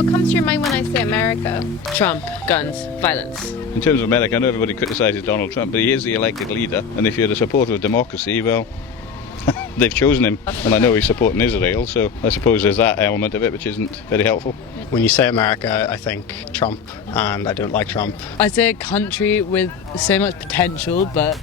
What comes to your mind when I say America? Trump, guns, violence. In terms of America, I know everybody criticises Donald Trump, but he is the elected leader, and if you're a supporter of democracy, well, they've chosen him. And I know he's supporting Israel, so I suppose there's that element of it which isn't very helpful. When you say America, I think Trump, and I don't like Trump. I say a country with so much potential, but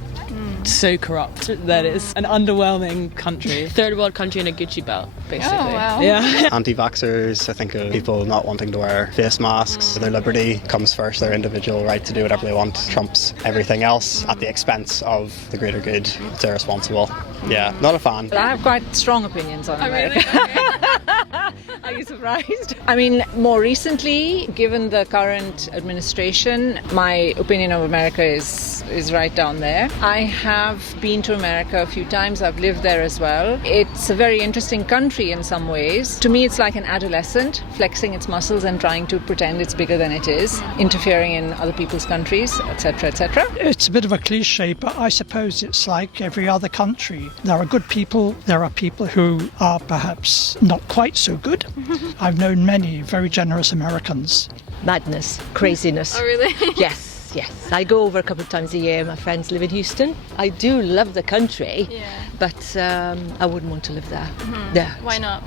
so corrupt that it's an underwhelming country. Third world country in a Gucci belt, basically. Oh, wow. Yeah. Anti-vaxxers, I think of people not wanting to wear face masks. Their liberty comes first, their individual right to do whatever they want trumps everything else at the expense of the greater good. It's irresponsible. Yeah, not a fan. I have quite strong opinions on America. Are you surprised? I mean, more recently, given the current administration, my opinion of America is right down there. I have been to America a few times. I've lived there as well. It's a very interesting country in some ways. To me, it's like an adolescent flexing its muscles and trying to pretend it's bigger than it is, interfering in other people's countries, etc., etc. It's a bit of a cliche, but I suppose it's like every other country. There are good people, there are people who are perhaps not quite so good. I've known many very generous Americans. Madness, craziness. Oh, really? Yes. I go over a couple of times a year. My friends live in Houston. I do love the country, but I wouldn't want to live there. Yeah. Why not?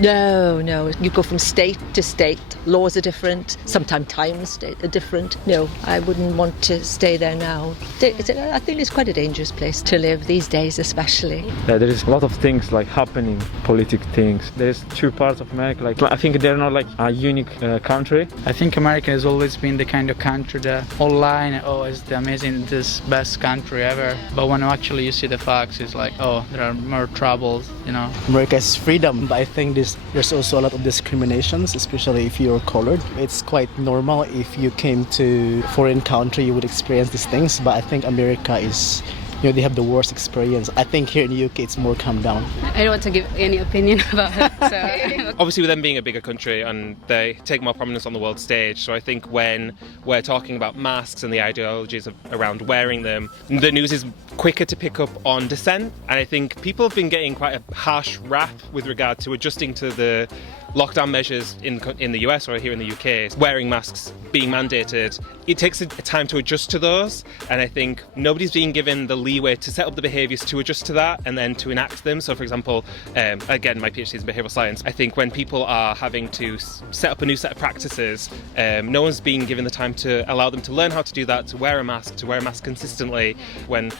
No. You go from state to state. Laws are different. Sometimes times are different. No, I wouldn't want to stay there now. I think it's quite a dangerous place to live these days, especially. There is a lot of things like happening, political things. There's two parts of America. Like I think they're not like a unique country. I think America has always been the kind of country that online, oh, it's the amazing, this best country ever. But when actually you see the facts, it's like, oh, there are more troubles, you know. America's freedom, but I think there's also a lot of discriminations, especially if you're colored. It's quite normal if you came to a foreign country, you would experience these things. But I think America is, they have the worst experience. I think here in the UK it's more calmed down. I don't want to give any opinion about it. So. Obviously with them being a bigger country and they take more prominence on the world stage, so I think when we're talking about masks and the ideologies around wearing them, the news is quicker to pick up on dissent, and I think people have been getting quite a harsh rap with regard to adjusting to the lockdown measures in the US or here in the UK, wearing masks being mandated. It takes a time to adjust to those, and I think nobody's being given the leeway to set up the behaviours to adjust to that and then to enact them. So for example, again, my PhD is in behavioural science. I think when people are having to set up a new set of practices, no one's being given the time to allow them to learn how to do that, to wear a mask consistently. When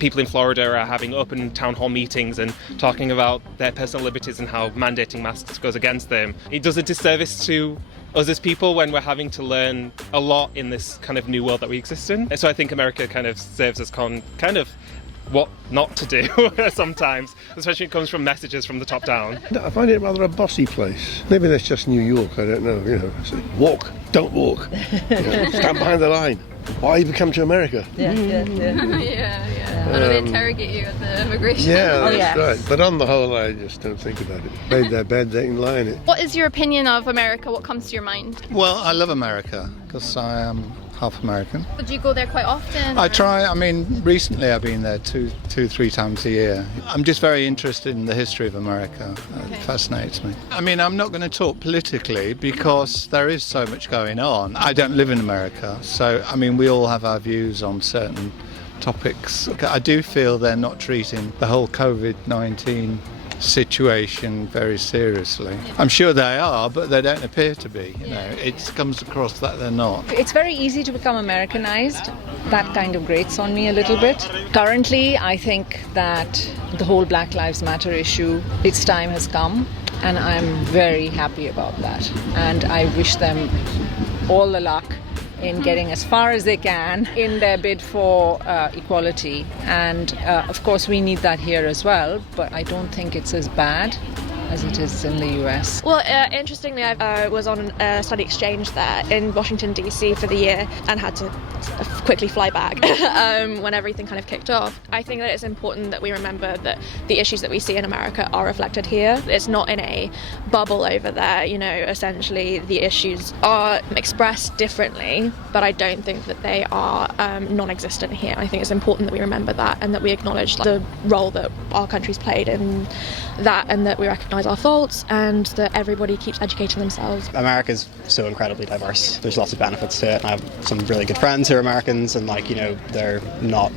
people in Florida are having open town hall meetings and talking about their personal liberties and how mandating masks goes against them, it does a disservice to us as people when we're having to learn a lot in this kind of new world that we exist in. So I think America kind of serves as kind of what not to do sometimes, especially when it comes from messages from the top down. I find it rather a bossy place. Maybe that's just New York, I don't know. Walk, don't walk. Stand behind the line. Why even come to America? Yeah. How do they interrogate you at the immigration? Yeah, that's right. But on the whole, I just don't think about it. Made their bed, they can lie in it. What is your opinion of America? What comes to your mind? Well, I love America because I am half American. Would you go there quite often? I try. I mean, recently I've been there two, 3 times a year. I'm just very interested in the history of America. It fascinates me. I mean, I'm not going to talk politically because there is so much going on. I don't live in America, so I mean, we all have our views on certain topics. I do feel they're not treating the whole COVID-19 situation very seriously. I'm sure they are, but they don't appear to be. It comes across that they're not. It's very easy to become Americanized. That kind of grates on me a little bit. Currently, I think that the whole Black Lives Matter issue, its time has come, and I'm very happy about that. And I wish them all the luck in getting as far as they can in their bid for equality. And of course we need that here as well, but I don't think it's as bad as it is in the US. Well, interestingly, I was on a study exchange there in Washington, D.C. for the year and had to quickly fly back when everything kind of kicked off. I think that it's important that we remember that the issues that we see in America are reflected here. It's not in a bubble over there, essentially the issues are expressed differently, but I don't think that they are non-existent here. I think it's important that we remember that and that we acknowledge the role that our country's played in that and that we recognise recognise our faults and that everybody keeps educating themselves. America's so incredibly diverse. There's lots of benefits to it. I have some really good friends who are Americans, and they're not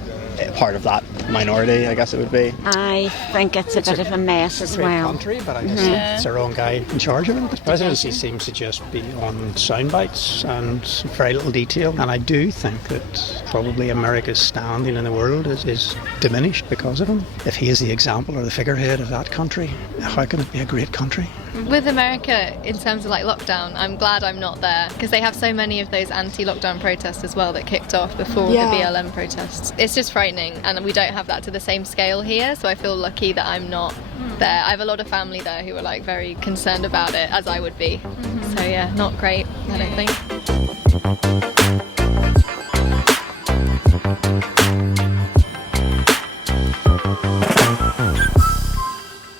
part of that minority, I guess it would be. I think it's a bit of a mess as well. Country, but I guess it's the wrong guy in charge of it. The presidency seems to just be on sound bites and very little detail, and I do think that probably America's standing in the world is diminished because of him. If he is the example or the figurehead of that country, how can it be a great country? With America, in terms of lockdown, I'm glad I'm not there because they have so many of those anti-lockdown protests as well that kicked off before the BLM protests. It's just frightening, and we don't have that to the same scale here, so I feel lucky that I'm not there. I have a lot of family there who are very concerned about it, as I would be. So yeah, not great, I don't think.